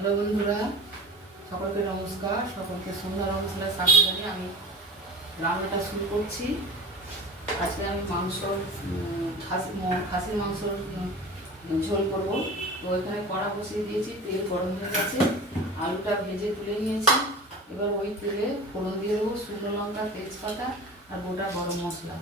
Hello বন্ধুরা, সকলকে নমস্কার। সকলকে সন্ধ্যার অনুষ্ঠানে স্বাগত জানিয়ে আমি রান্নাটা শুরু করছি। আজকে আমি খাসির মাংসর ঝোল করব। তো এখানে কড়া বসিয়ে দিয়েছি, তেল গরম হয়ে গেছে, আলুটা ভেজে তুলে নিয়েছি। এবার ওই তেলে ফোড়ন দিয়ে দেবো শুকনো লঙ্কা, তেজপাতা আর গোটা গরম মশলা।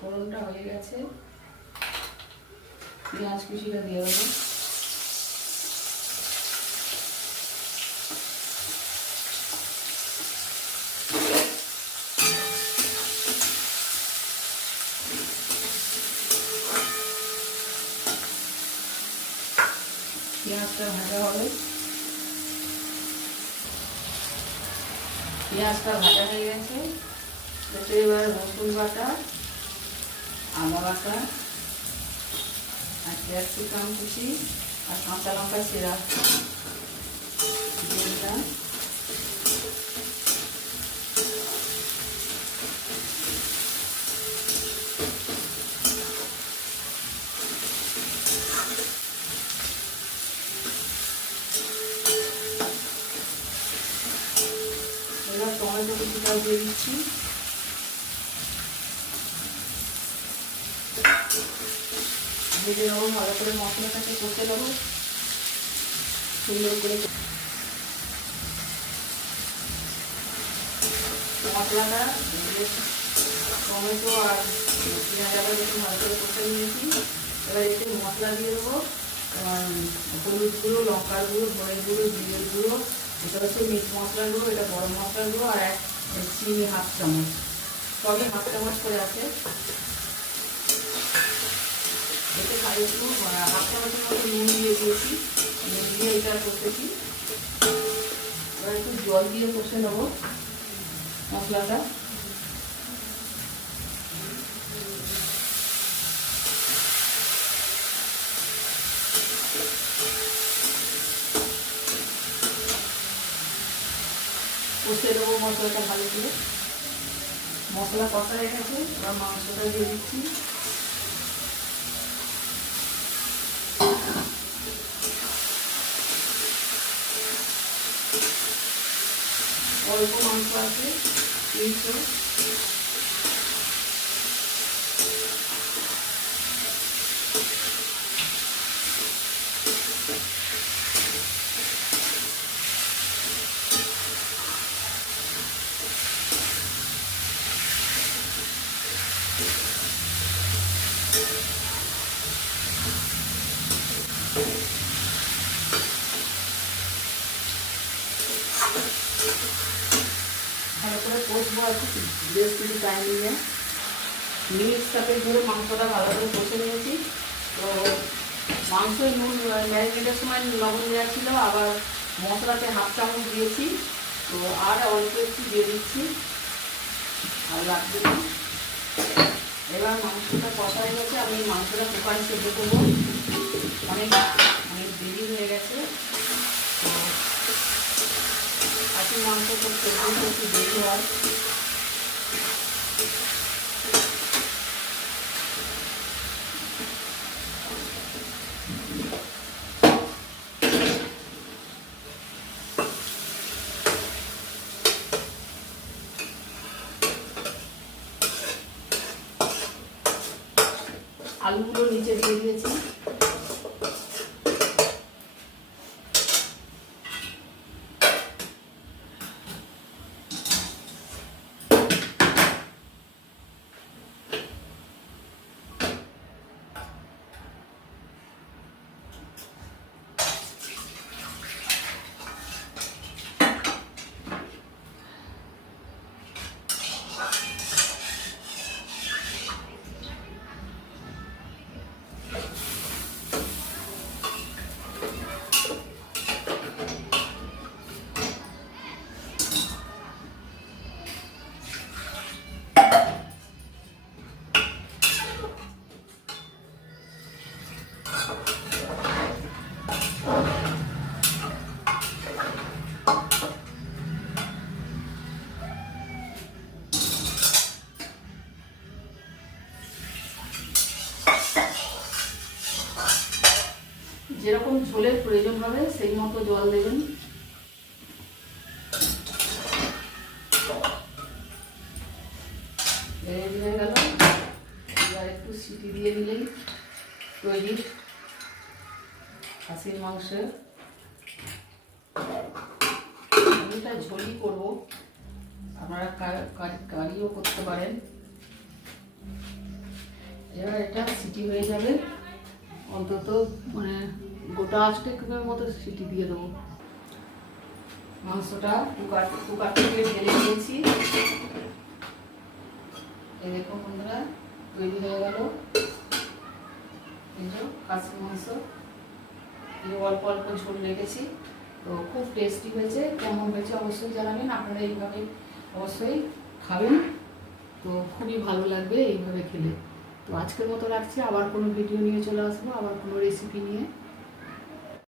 ফোড়নটা হয়ে গেছে, পেঁয়াজ কুচিটা দিয়ে দেবো। পেঁয়াজটা ভাজা হবে, পেঁয়াজটা ভাজা হয়ে গেছে। এবার রসুন বাটা, আদা বাটা আর ক্যাপসিকাম কুচি আর কাঁচা লঙ্কা ছেঁড়া দিয়ে দিলাম। এবার টমেটো কুচিটাও দিয়ে দিচ্ছি। ভেজে নেবো, ভালো করে মশলাটাকে কষে নেবো সুন্দর করে। মশলাটা টমেটো আর পেঁয়াজটা একটু ভালো করে কষে নিয়েছি। এবার একটু মশলা দিয়ে দেবো, হলুদ গুঁড়ো, লঙ্কার গুঁড়ো, ধনের গুঁড়ো, জিরের গুঁড়ো, এটা হচ্ছে মিট মশলার গুঁড়ো, এটা গরম মশলার গুঁড়ো আর চিনি হাফ চামচ, সবই হাফ চামচ করে আছে। এতে একটু হাফ চামচের মতো নুন দিয়ে দিয়েছি, নুন দিয়ে এটা করতেছি। এবার একটু জল দিয়ে কষে নেবো মশলাটা। কষে দেবো মশলাটা ভালো করে। মশলা কষা হয়ে গেছে, এবার মাংসটা দিয়ে দিচ্ছি। অল্প মাংস আছে, কিন্তু ভালো করে কষবো আর কি, বেশ কিছু টাইম নিয়ে। মিনিট সাথে ধরে মাংসটা ভালো করে কষে নিয়েছি। তো মাংসের নুন ম্যারিনেটের সময় লবণ দেওয়া ছিল, আবার মশলাতে হাফ চামচ দিয়েছি। তো আর অল্প একটু দিয়ে দিচ্ছি, আর লাগবে না। এবার মাংসটা কষা হয়ে গেছে, আমি মাংসটা কুকারে সেদ্ধ করবো। অনেক অনেক দেরি হয়ে গেছে, তো খাসির মাংস তো সেদ্ধ একটু দেরি হয়। আলুগুলো নিচে দিয়ে দিয়েছি। যেরকম ঝোলের প্রয়োজন হবে সেই মতো জল দেবেন। রেডি হয়ে গেল। এবার একটু সিটি দিয়ে দিলেই তৈরি খাসির মাংস। আমি এটা ঝোলই করবো, আপনারা কারিও করতে পারেন। এবার এটা সিটি হয়ে যাবে, অন্তত মানে গোটা 8 মতো সিটি দিয়ে দেবো। মাংসটা কুকার থেকে ঢেলে দিয়েছি। এই দেখো বন্ধুরা, তৈরি হয়ে গেল এই যে খাসির মাংস। এই অল্প অল্প ঝোল রেখেছি, তো খুব টেস্টি হয়েছে। কেমন হয়েছে অবশ্যই জানাবেন। আপনারা এইভাবে অবশ্যই খাবেন, তো খুবই ভালো লাগবে এইভাবে খেলে। তো আজকের মতো রাখছি, আবার কোনো ভিডিও নিয়ে চলে আসবো, আবার কোনো রেসিপি নিয়ে।